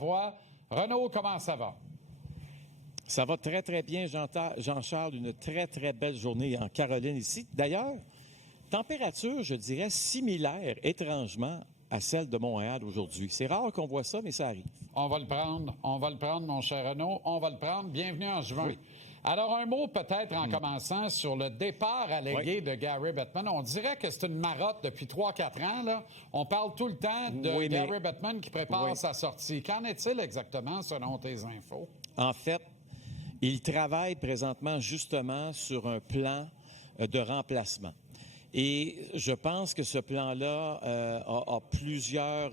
Lavoie. Renaud, comment ça va? Ça va très, très bien, Jean-Charles. Une très, très belle journée en Caroline ici. D'ailleurs, température, je dirais, similaire, étrangement, à celle de Montréal aujourd'hui. C'est rare qu'on voit ça, mais ça arrive. On va le prendre, mon cher Renaud. On va le prendre. Bienvenue en juin. Oui. Alors, un mot peut-être en commençant sur le départ allégué de Gary Bettman. On dirait que c'est une marotte depuis 3-4 ans. Là. On parle tout le temps de Gary Bettman qui prépare sa sortie. Qu'en est-il exactement selon tes infos? En fait, il travaille présentement justement sur un plan de remplacement. Et je pense que ce plan-là a plusieurs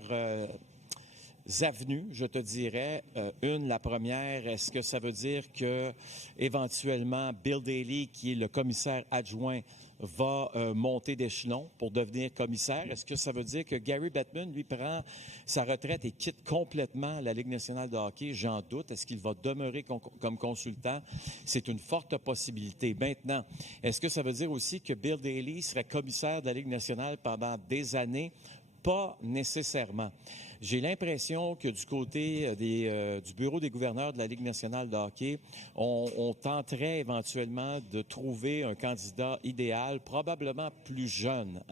avenues, je te dirais. La première, est-ce que ça veut dire que éventuellement Bill Daley, qui est le commissaire adjoint, va monter d'échelon pour devenir commissaire? Est-ce que ça veut dire que Gary Bettman, lui, prend sa retraite et quitte complètement la Ligue nationale de hockey? J'en doute. Est-ce qu'il va demeurer comme consultant? C'est une forte possibilité. Maintenant, est-ce que ça veut dire aussi que Bill Daley serait commissaire de la Ligue nationale pendant des années? Pas nécessairement. J'ai l'impression que du côté du bureau des gouverneurs de la Ligue nationale de hockey, on tenterait éventuellement de trouver un candidat idéal, probablement plus jeune,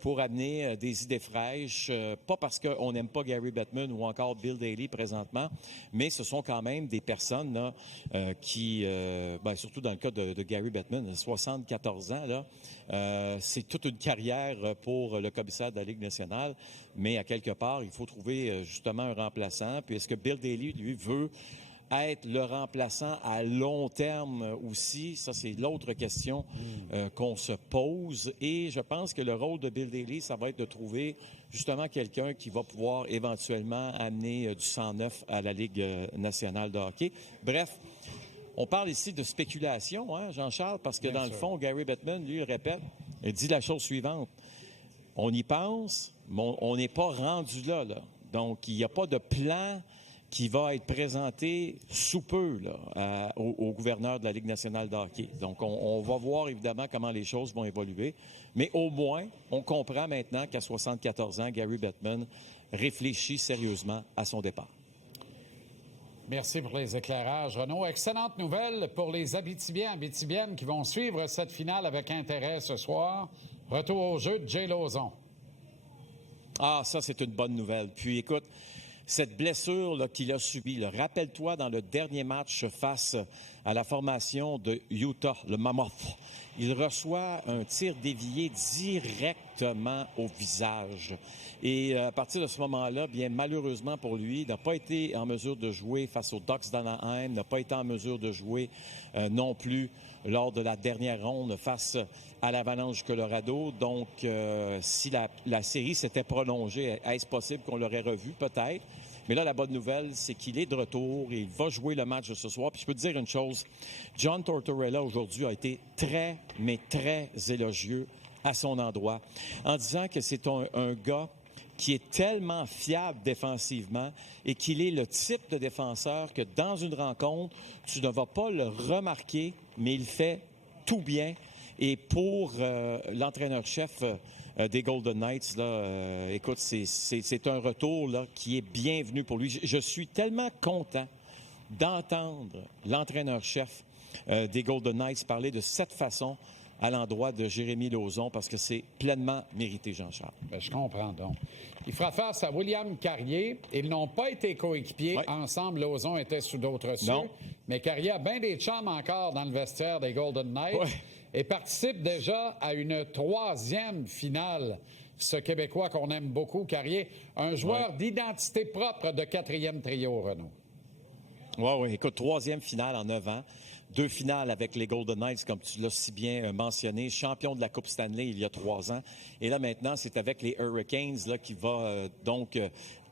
pour amener des idées fraîches. Pas parce qu'on n'aime pas Gary Bettman ou encore Bill Daley présentement, mais ce sont quand même des personnes là, qui, surtout dans le cas de Gary Bettman, 74 ans, là, c'est toute une carrière pour le commissaire de la Ligue nationale, mais à quelque part, il faut trouver justement un remplaçant. Puis est-ce que Bill Daley, lui, veut être le remplaçant à long terme aussi? Ça, c'est l'autre question qu'on se pose. Et je pense que le rôle de Bill Daley, ça va être de trouver justement quelqu'un qui va pouvoir éventuellement amener du sang neuf à la Ligue nationale de hockey. Bref, on parle ici de spéculation, hein, Jean-Charles, parce que dans le fond, Gary Bettman, lui, il répète, il dit la chose suivante. On y pense, mais on n'est pas rendu là. Donc, il n'y a pas de plan qui va être présenté sous peu là, au gouverneur de la Ligue nationale de hockey. Donc, on va voir évidemment comment les choses vont évoluer. Mais au moins, on comprend maintenant qu'à 74 ans, Gary Bettman réfléchit sérieusement à son départ. Merci pour les éclairages, Renaud. Excellente nouvelle pour les Abitibiens qui vont suivre cette finale avec intérêt ce soir. Retour au jeu de Jay Lauzon. Ah, ça, c'est une bonne nouvelle. Puis, écoute, cette blessure là, qu'il a subie, là, rappelle-toi dans le dernier match face à la formation de Utah, le Mammoth, il reçoit un tir dévié directement au visage. Et à partir de ce moment-là, bien malheureusement pour lui, il n'a pas été en mesure de jouer face aux Ducks d'Anaheim, n'a pas été en mesure de jouer non plus lors de la dernière ronde face à l'Avalanche du Colorado. Donc, si la série s'était prolongée, est-ce possible qu'on l'aurait revu? Peut-être. Mais là, la bonne nouvelle, c'est qu'il est de retour et il va jouer le match de ce soir. Puis je peux te dire une chose, John Tortorella aujourd'hui a été très, mais très élogieux à son endroit en disant que c'est un gars qui est tellement fiable défensivement et qu'il est le type de défenseur que dans une rencontre, tu ne vas pas le remarquer, mais il fait tout bien. Et pour l'entraîneur-chef des Golden Knights, là, écoute, c'est un retour là, qui est bienvenu pour lui. Je suis tellement content d'entendre l'entraîneur-chef des Golden Knights parler de cette façon à l'endroit de Jérémy Lauzon, parce que c'est pleinement mérité, Jean-Charles. Bien, je comprends donc. Il fera face à William Carrier. Ils n'ont pas été coéquipiers ensemble. Lauzon était sous d'autres cieux. Mais Carrier a bien des chums encore dans le vestiaire des Golden Knights et participe déjà à une 3e finale. Ce Québécois qu'on aime beaucoup, Carrier, un joueur d'identité propre de 4e trio, Renaud. Oui. Écoute, 3e finale en 9 ans. 2 finales avec les Golden Knights, comme tu l'as si bien mentionné. Champion de la Coupe Stanley il y a 3 ans. Et là, maintenant, c'est avec les Hurricanes là, qui va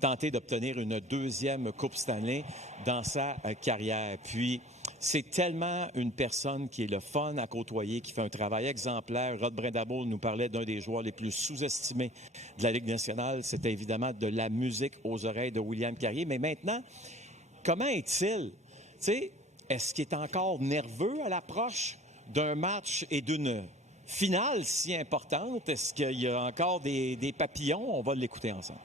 tenter d'obtenir une 2e Coupe Stanley dans sa carrière. Puis, c'est tellement une personne qui est le fun à côtoyer, qui fait un travail exemplaire. Rod Brind'Amour nous parlait d'un des joueurs les plus sous-estimés de la Ligue nationale. C'était évidemment de la musique aux oreilles de William Carrier. Mais maintenant, comment est-il? Tu sais, est-ce qu'il est encore nerveux à l'approche d'un match et d'une finale si importante? Est-ce qu'il y a encore des papillons? On va l'écouter ensemble.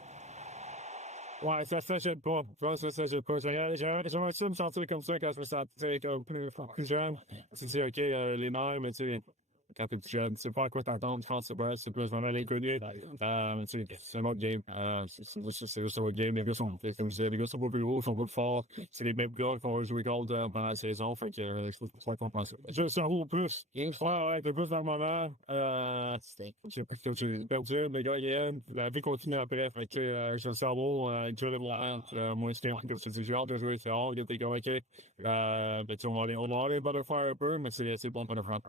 Ouais, ça, j'aime pas. Je pense que ça, j'aime pas. J'aimerais ça me sentir comme ça quand je me sentais comme plus jeune. Tu sais, OK, les nerfs, mais tu sais, quand t'es plus jeune, tu sais pas à quoi t'attendre. Je pense que c'est plus vraiment l'inconnu. Tu sais, c'est un autre game. C'est juste un autre game. Les gars sont, comme je disais, les gars sont pas plus gros, ils sont pas plus forts. C'est les mêmes gars qu'on va jouer contre pendant la saison. Fait que je trouve que qu'on pense ça. Juste un roue plus. Ouais, un peu plus dans le moment. J'ai perdu, les gars gagnent. La vie continue après. Fait que j'ai le cerveau, dur de la moi, j'ai hâte de jouer. C'est hard, j'étais comme OK. On va aller butterfly un peu, mais c'est bon butterfly.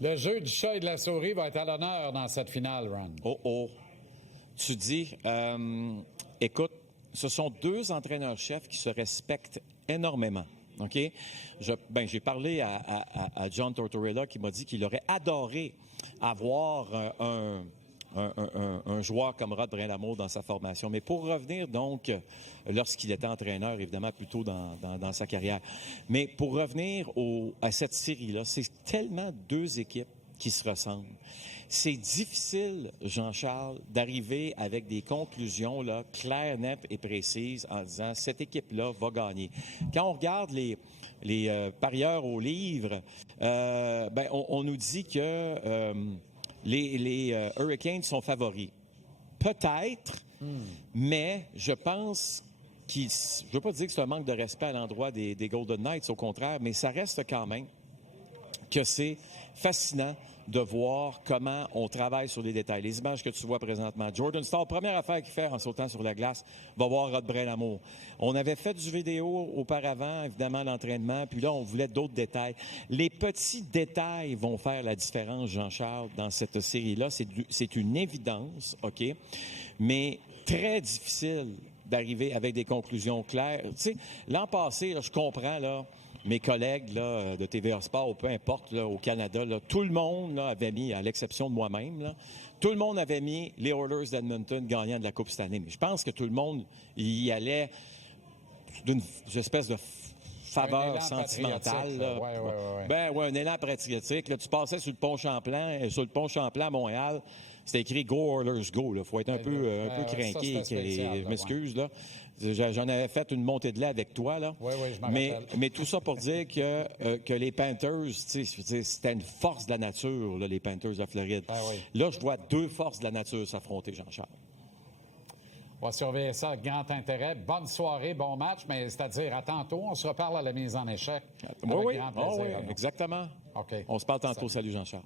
Le jeu du chat et de la souris va être à l'honneur dans cette finale, Ron. Oh. Tu dis, écoute, ce sont deux entraîneurs-chefs qui se respectent énormément. OK? J'ai parlé à John Tortorella qui m'a dit qu'il aurait adoré avoir un joueur comme Rod Brind'Amour dans sa formation. Mais pour revenir donc, lorsqu'il était entraîneur, évidemment, plus tôt dans sa carrière. Mais pour revenir à cette série-là, c'est tellement deux équipes qui se ressemblent. C'est difficile, Jean-Charles, d'arriver avec des conclusions là, claires, nettes et précises en disant cette équipe-là va gagner. Quand on regarde les parieurs au livre, on nous dit que les Hurricanes sont favoris. Peut-être, mais je pense je ne veux pas dire que c'est un manque de respect à l'endroit des Golden Knights, au contraire, mais ça reste quand même que c'est fascinant de voir comment on travaille sur les détails. Les images que tu vois présentement. Jordan Staal, première affaire qu'il fait en sautant sur la glace, va voir Rod Brind'Amour. On avait fait du vidéo auparavant, évidemment, l'entraînement, puis là, on voulait d'autres détails. Les petits détails vont faire la différence, Jean-Charles, dans cette série-là. C'est une évidence, OK? Mais très difficile d'arriver avec des conclusions claires. Tu sais, l'an passé, là, je comprends, là, mes collègues là, de TVA Sport, ou peu importe, là, au Canada, là, tout le monde là, avait mis, à l'exception de moi-même, là, tout le monde avait mis les Oilers d'Edmonton gagnants de la Coupe cette année. Mais je pense que tout le monde y allait d'une espèce de faveur sentimentale. Un élan patriotique. Là, tu passais sur le pont Champlain à Montréal, c'était écrit « Go Oilers, go ». Il faut être un peu crinqué. Je m'excuse, là. J'en avais fait une montée de lait avec toi, là. Oui, je m'en rappelle. Mais tout ça pour dire que les Panthers, c'était une force de la nature, là, les Panthers de Floride. Là, je vois deux forces de la nature s'affronter, Jean-Charles. On va surveiller ça avec grand intérêt. Bonne soirée, bon match, mais c'est-à-dire à tantôt. On se reparle à la mise en échec. Oui, exactement. OK. On se parle tantôt. Salut Jean-Charles.